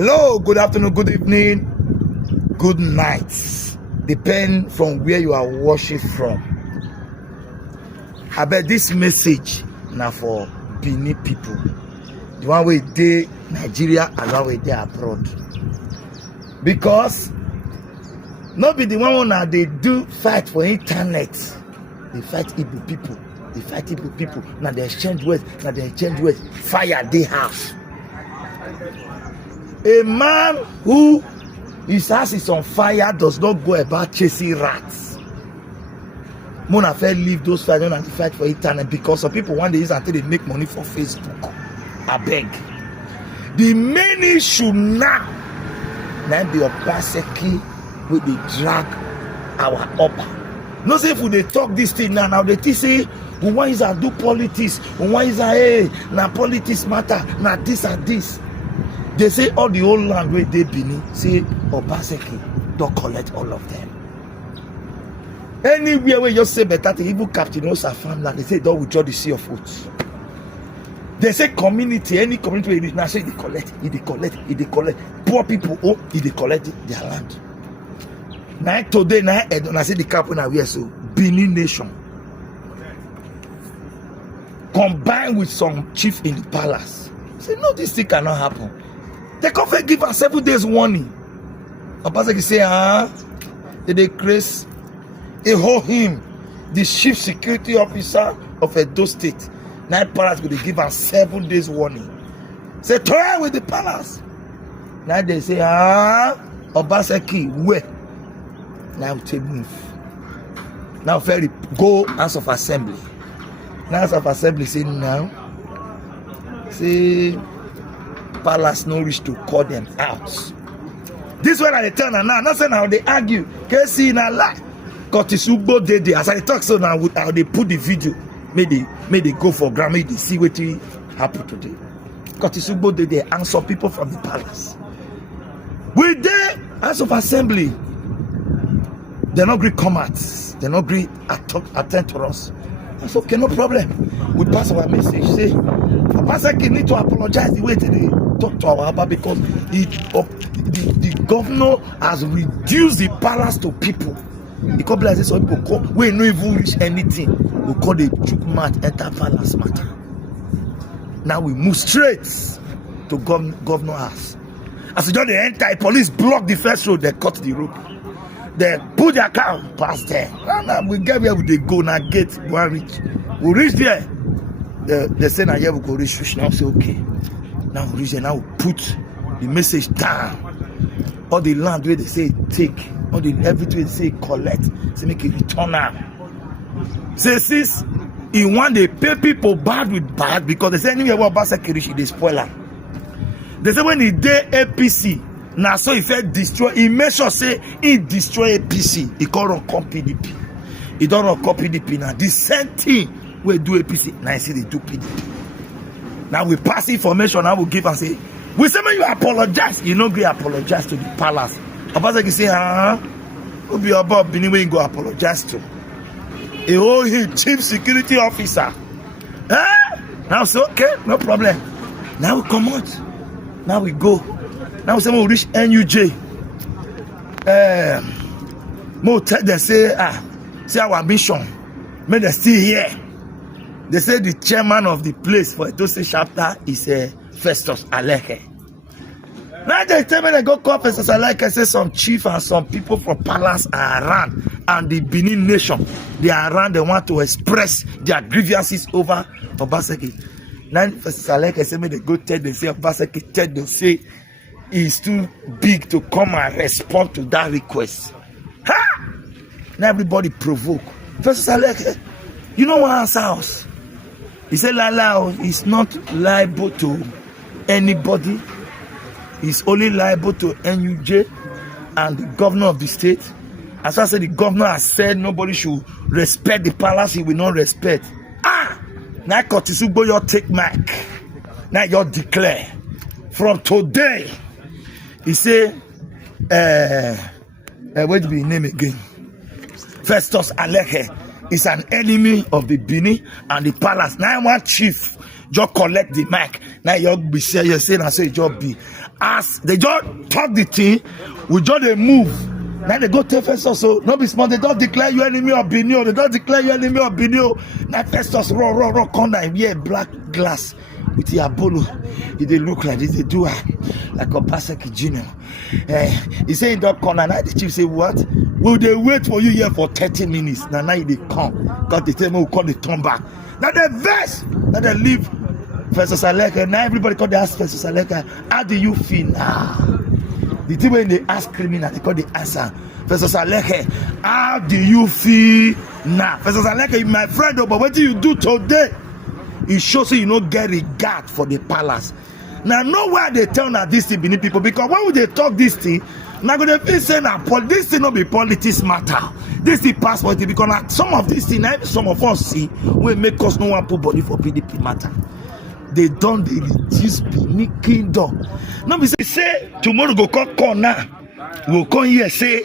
Hello, good afternoon, good evening, good night. Depend from where you are watching from. I bet this message now for Benin people. The one way they Nigeria and one way they abroad. Because not be the one that they do fight for internet. They fight Igbo people. They fight Igbo people. Now they exchange words. Fire they have. A man who his house is on fire does not go about chasing rats. Mona fair leave those fights and fight for internet because some people one day use until they make money for Facebook. I beg. The main issue now be OBASEKI with the drag our upper. No say if they talk this thing now they say we want is do politics, we want is now politics matter, now this and this. They say all the old land where they Benin, say OBASEKI don't collect all of them. Anywhere where you say better to even captain also farmland, they say don't withdraw the sea of oats. They say community, any community where now say they collect. Poor people, they collect their land. Now today, now I say the cap when I wear so Benin nation combined with some chief in the palace. Say no, this thing cannot happen. They come and give us 7 days warning. OBASEKI say, they craze. They hold him, the chief security officer of Edo State. Now palace will give us 7 days warning. Say, try with the palace. Now they say, OBASEKI, where? Now take move. Now ferry go House of Assembly. Now House of Assembly say now. Say palace no wish to call them out. This one they turn now. Not say now they argue. Can see now lie. Kotisugbo did as I talk so now how they put the video. May they go for Grammy. They see what happened today. Kotisugbo did they answer people from the palace. With the House of Assembly. They not agree come out. They not agree attend to us. That's okay, no problem. We pass our message. Say, OBASEKI need to apologize the way they talk to our Abba because the governor has reduced the palace to people. The couple like this, some people call, we no even reach anything. We call the juke mat enter palace matter. Now we move straight to governor house. As we just enter, police block the first road. They cut the rope. They put their car past there. And we get where they go now. Gate we reach. We reach there. They say now here we go reach. Now say okay. Now we reach there. Now we put the message down. All the land where they say take. All the everything they say collect. Say make it return now. Say sis, he want they pay people bad with bad because they say anywhere where OBASEKI reach they spoil am. They say when he did APC. Now so if he destroy, he make sure say he destroy APC. He can't run PDP. He don't run PDP now. The same thing we do APC. Now I see they do PDP. Now we pass information. Now we give and say, we say when you apologize, you know, apologize to the palace. OBASEKI say, who be above Benin when you go apologize to? A whole chief security officer. Now say okay, no problem. Now we come out. Now we go. Now someone will reach NUJ. They say, say our mission. May they still here. They say the chairman of the place for Edo State chapter is Festus Aleke. Now they tell me they go call Festus Aleke, say some chief and some people from palace are around. And the Benin nation, they are around, they want to express their grievances over OBASEKI. Now Festus Aleke say me they go tell, they say OBASEKI tell, they say is too big to come and respond to that request. Now everybody provoke. Festus Aleke, you know what answer us? He said Lala is not liable to anybody. He's only liable to NUJ and the governor of the state. As I said, the governor has said nobody should respect the palace, he will not respect. Now Kotisugbo you take mark. Now you declare. From today, he say, what do we name again? Festus Aleke is an enemy of the Benin and the palace. Now one chief just collect the mic. Now you be say you say now say job be. as they just talk the thing, we just they move. Now they go tell Festus, so no be small, they don't declare you enemy of Benin, they don't declare you enemy of Benin. Now Festus run, come down, wear black glass with the Apollo. They look like this, they do like OBASEKI Junior. He say in that corner, now the chief say, what? Will they wait for you here for 30 minutes? Now they come, because they tell me we'll call the turn back. Now they vex, now they leave Festus Aleka. Now everybody call the ask Festus Aleka, how do you feel now? The thing when they ask criminal, they call the answer. Festus Aleka, how do you feel now? Festus Aleka, my friend, but what do you do today? It shows you don't get regard for the palace. Now, nowhere they tell now this thing Benin people, because when they talk this thing, now they feel saying this thing not be politics matter. This is passport because some of these things, some of us see, will make us no one put body for PDP matter. They don't reduce Benin kingdom. Now we say tomorrow go come now. We'll come here say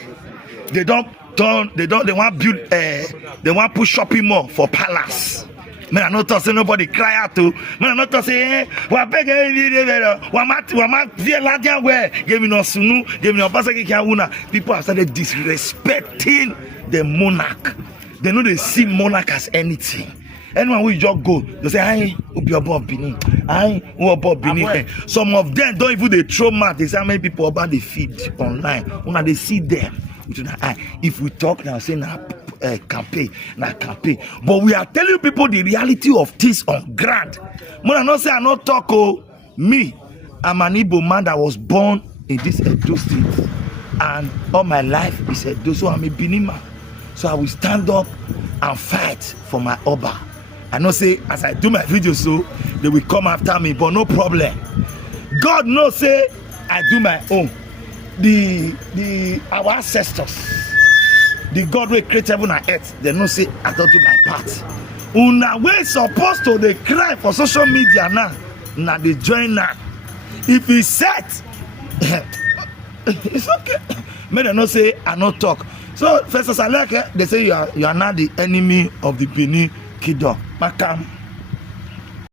they want build they want put shopping mall for palace. Man, I not talk say nobody cry out to. Man, I not talk say wa beg wa mat via ladia where give me no sunu, give me no OBASEKI kiauna. People have started disrespecting the monarch. They know they see monarch as anything. Anyone who just go, they say, I will be above Benin. I will above Benin. Some of them don't even they throw mad. They say how many people about the feed online. When they see them, if we talk now, say now campaign. But we are telling people the reality of this on ground. When I not say I not talk, me, I'm an Igbo man that was born in this Edo state. And all my life is Edo, so I'm a Benin man. So I will stand up and fight for my Oba. I know say as I do my video so they will come after me, but no problem. God knows say I do my own. Our ancestors, the God will create heaven and earth, they know say I don't do my part. Una way supposed to they cry for social media now they join now. If he set it's okay. May they not say I not talk. So Festus Aleka, they say you are now the enemy of the Benin kingdom. Makam.